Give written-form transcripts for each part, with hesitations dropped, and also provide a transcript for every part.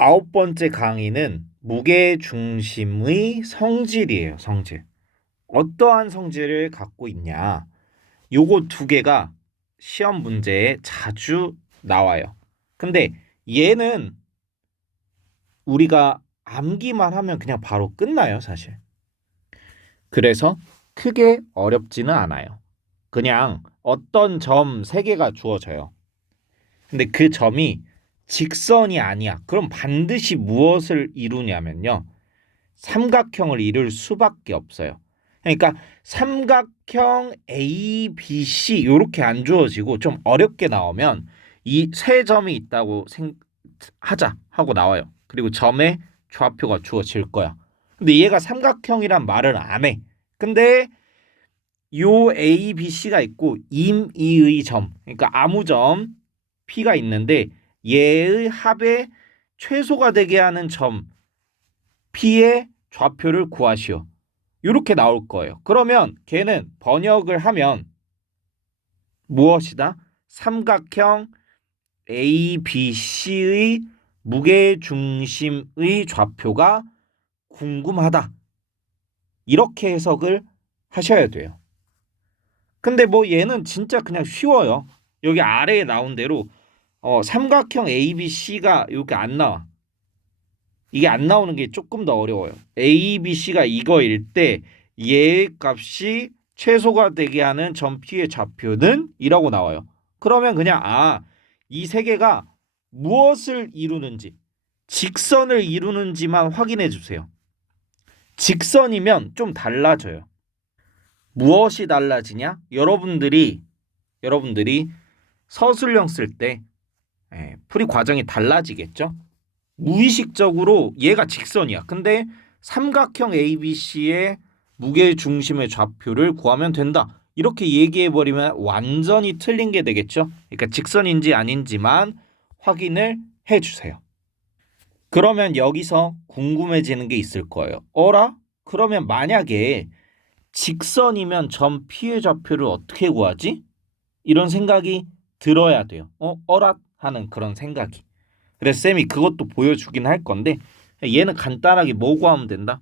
아홉 번째 강의는 무게중심의 성질이에요, 성질. 어떠한 성질을 갖고 있냐? 요거 두 개가 시험 문제에 자주 나와요. 근데 얘는 우리가 암기만 하면 그냥 바로 끝나요, 사실. 그래서 크게 어렵지는 않아요. 그냥 어떤 점 세 개가 주어져요. 근데 그 점이 직선이 아니야. 그럼 반드시 무엇을 이루냐면요. 삼각형을 이룰 수밖에 없어요. 그러니까 삼각형 A, B, C 이렇게 안 주어지고 좀 어렵게 나오면 이 세 점이 있다고 하자 하고 나와요. 그리고 점의 좌표가 주어질 거야. 근데 얘가 삼각형이란 말을 안 해. 근데 요 A, B, C가 있고 임의의 점, 그러니까 아무 점 P가 있는데 얘의 합의 최소가 되게 하는 점 P의 좌표를 구하시오. 이렇게 나올 거예요. 그러면 걔는 번역을 하면 무엇이다? 삼각형 ABC의 무게중심의 좌표가 궁금하다. 이렇게 해석을 하셔야 돼요. 근데 뭐 얘는 진짜 그냥 쉬워요. 여기 아래에 나온 대로 삼각형 ABC가 이렇게 안 나와. 이게 안 나오는 게 조금 더 어려워요. A, B, C가 이거일 때 얘의 값이 최소가 되게 하는 점 P의 좌표는 이라고 나와요. 그러면 그냥 이 세 개가 무엇을 이루는지, 직선을 이루는지만 확인해 주세요. 직선이면 좀 달라져요. 무엇이 달라지냐? 여러분들이 서술형 쓸 때 풀이 과정이 달라지겠죠? 무의식적으로 얘가 직선이야. 근데 삼각형 ABC의 무게 중심의 좌표를 구하면 된다. 이렇게 얘기해 버리면 완전히 틀린 게 되겠죠. 그러니까 직선인지 아닌지만 확인을 해 주세요. 그러면 여기서 궁금해지는 게 있을 거예요. 어라? 그러면 만약에 직선이면 점 P의 좌표를 어떻게 구하지? 이런 생각이 들어야 돼요. 어라? 하는 그런 생각이. 그래서 쌤이 그것도 보여주긴 할 건데 얘는 간단하게 뭐 구하면 된다?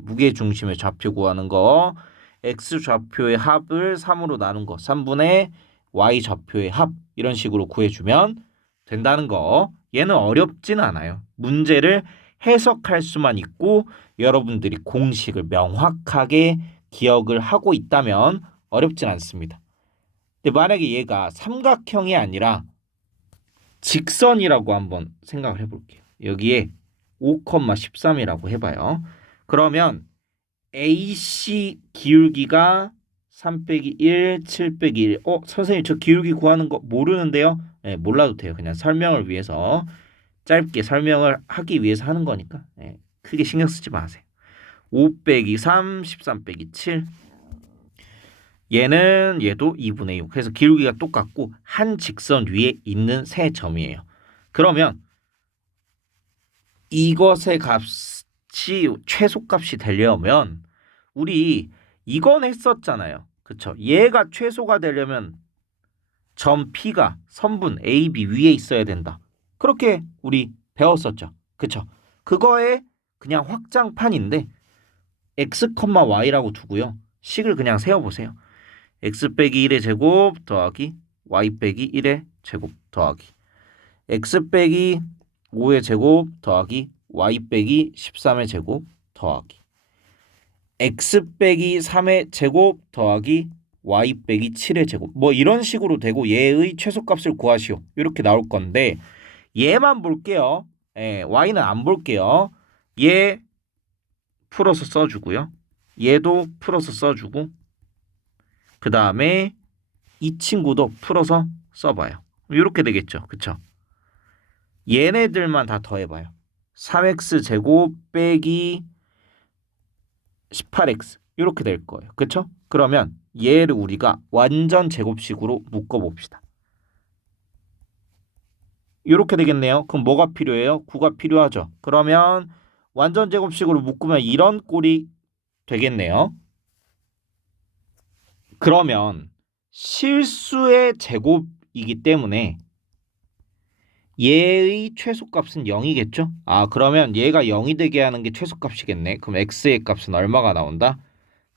무게 중심의 좌표 구하는 거, x 좌표의 합을 3으로 나눈 거, 3분의 y 좌표의 합 이런 식으로 구해주면 된다는 거. 얘는 어렵진 않아요. 문제를 해석할 수만 있고 여러분들이 공식을 명확하게 기억을 하고 있다면 어렵진 않습니다. 근데 만약에 얘가 삼각형이 아니라 직선이라고 한번 생각을 해볼게요. 여기에 5,13이라고 해봐요. 그러면 AC 기울기가 3 빼기 1, 7 빼기 1. 선생님 저 기울기 구하는 거 모르는데요? 네, 몰라도 돼요. 그냥 설명을 위해서 짧게 설명을 하기 위해서 하는 거니까 크게 신경 쓰지 마세요. 5 빼기 3, 13 빼기 7. 얘도 2분의 6. 그래서 기울기가 똑같고 한 직선 위에 있는 세 점이에요. 그러면 이것의 값이 최소값이 되려면 우리 이건 했었잖아요. 그쵸? 얘가 최소가 되려면 점 P가 선분 AB 위에 있어야 된다. 그렇게 우리 배웠었죠. 그쵸? 그거의 그냥 확장판인데 x, y라고 두고요. 식을 그냥 세워보세요. x 빼기 1의 제곱 더하기 y 빼기 1의 제곱 더하기 x 빼기 5의 제곱 더하기 y 빼기 13의 제곱 더하기 x 빼기 3의 제곱 더하기 y 빼기 7의 제곱 뭐 이런 식으로 되고 얘의 최소값을 구하시오. 이렇게 나올 건데 얘만 볼게요. y는 안 볼게요. 얘 풀어서 써주고요. 얘도 풀어서 써주고 그 다음에 이 친구도 풀어서 써봐요. 이렇게 되겠죠. 그쵸? 얘네들만 다 더해봐요. 3x 제곱 빼기 18x 이렇게 될 거예요. 그쵸? 그러면 얘를 우리가 완전 제곱식으로 묶어봅시다. 이렇게 되겠네요. 그럼 뭐가 필요해요? 9가 필요하죠. 그러면 완전 제곱식으로 묶으면 이런 꼴이 되겠네요. 그러면 실수의 제곱이기 때문에 얘의 최소값은 0이겠죠? 아, 그러면 얘가 0이 되게 하는 게 최소값이겠네. 그럼 x의 값은 얼마가 나온다?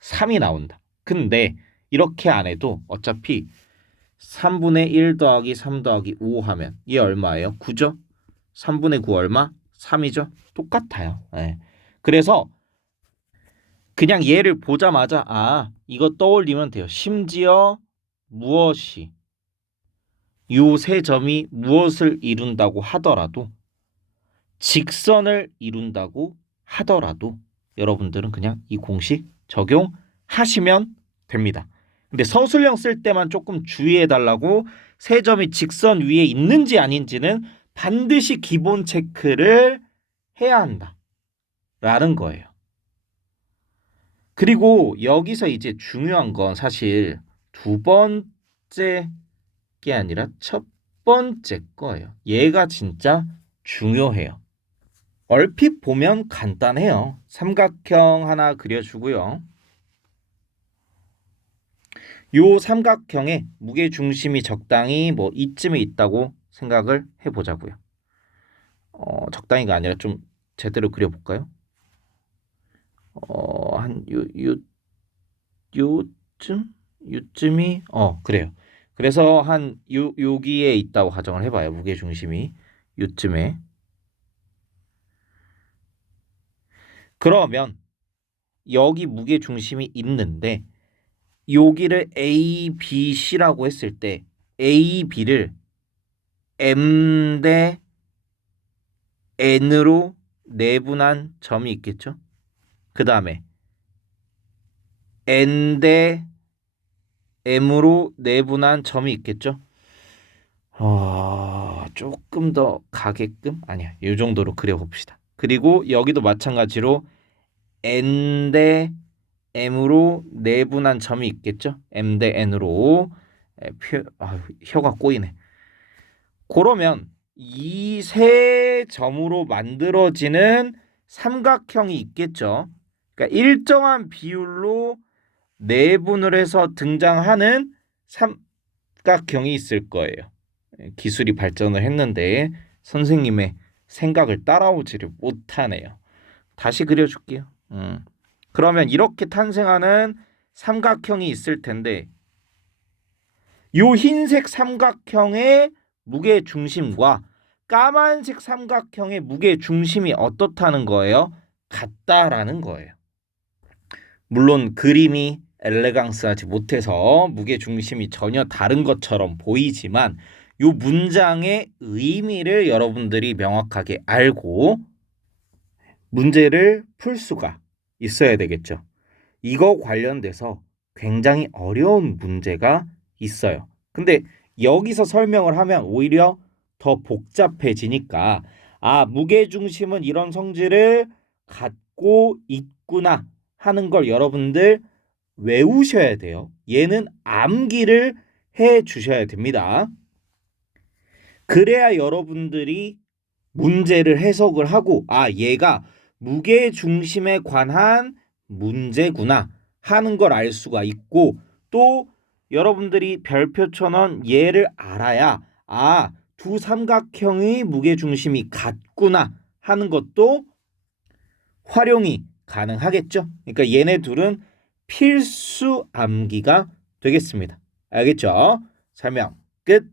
3이 나온다. 근데 이렇게 안 해도 어차피 3분의 1 더하기 3 더하기 5 하면 이게 얼마예요? 9죠? 3분의 9 얼마? 3이죠? 똑같아요. 예. 그래서 그냥 얘를 보자마자 이거 떠올리면 돼요. 심지어 무엇이 요 세 점이 무엇을 이룬다고 하더라도 직선을 이룬다고 하더라도 여러분들은 그냥 이 공식 적용하시면 됩니다. 근데 서술형 쓸 때만 조금 주의해 달라고 세 점이 직선 위에 있는지 아닌지는 반드시 기본 체크를 해야 한다라는 거예요. 그리고 여기서 이제 중요한 건 사실 두 번째 게 아니라 첫 번째 거예요. 얘가 진짜 중요해요. 얼핏 보면 간단해요. 삼각형 하나 그려주고요. 요 삼각형의 무게 중심이 적당히 뭐 이쯤에 있다고 생각을 해보자고요. 적당히가 아니라 좀 제대로 그려볼까요? 한 요쯤? 요쯤이 그래요. 그래서 한 여기에 있다고 가정을 해봐요. 무게 중심이 요쯤에. 그러면 여기 무게 중심이 있는데 여기를 A, B, C라고 했을 때 A, B를 M 대 N으로 내분한 점이 있겠죠. 그 다음에 N 대 M으로 내분한 점이 있겠죠. 조금 더 가게끔? 아니야. 이 정도로 그려봅시다. 그리고 여기도 마찬가지로 N 대 M으로 내분한 점이 있겠죠. M 대 N으로 혀가 꼬이네. 그러면 이 세 점으로 만들어지는 삼각형이 있겠죠. 그러니까 일정한 비율로 내분을 해서 등장하는 삼각형이 있을 거예요. 기술이 발전을 했는데 선생님의 생각을 따라오지를 못하네요. 다시 그려줄게요. 그러면 이렇게 탄생하는 삼각형이 있을 텐데 요 흰색 삼각형의 무게 중심과 까만색 삼각형의 무게 중심이 어떻다는 거예요? 같다라는 거예요. 물론 그림이 엘레강스하지 못해서 무게 중심이 전혀 다른 것처럼 보이지만 요 문장의 의미를 여러분들이 명확하게 알고 문제를 풀 수가 있어야 되겠죠. 이거 관련돼서 굉장히 어려운 문제가 있어요. 근데 여기서 설명을 하면 오히려 더 복잡해지니까 무게중심은 이런 성질을 갖고 있구나 하는 걸 여러분들 외우셔야 돼요. 얘는 암기를 해 주셔야 됩니다. 그래야 여러분들이 문제를 해석을 하고 얘가 무게중심에 관한 문제구나 하는 걸 알 수가 있고 또 여러분들이 별표처럼 얘를 알아야 두 삼각형의 무게중심이 같구나 하는 것도 활용이 가능하겠죠. 그러니까 얘네 둘은 필수 암기가 되겠습니다. 알겠죠? 설명 끝.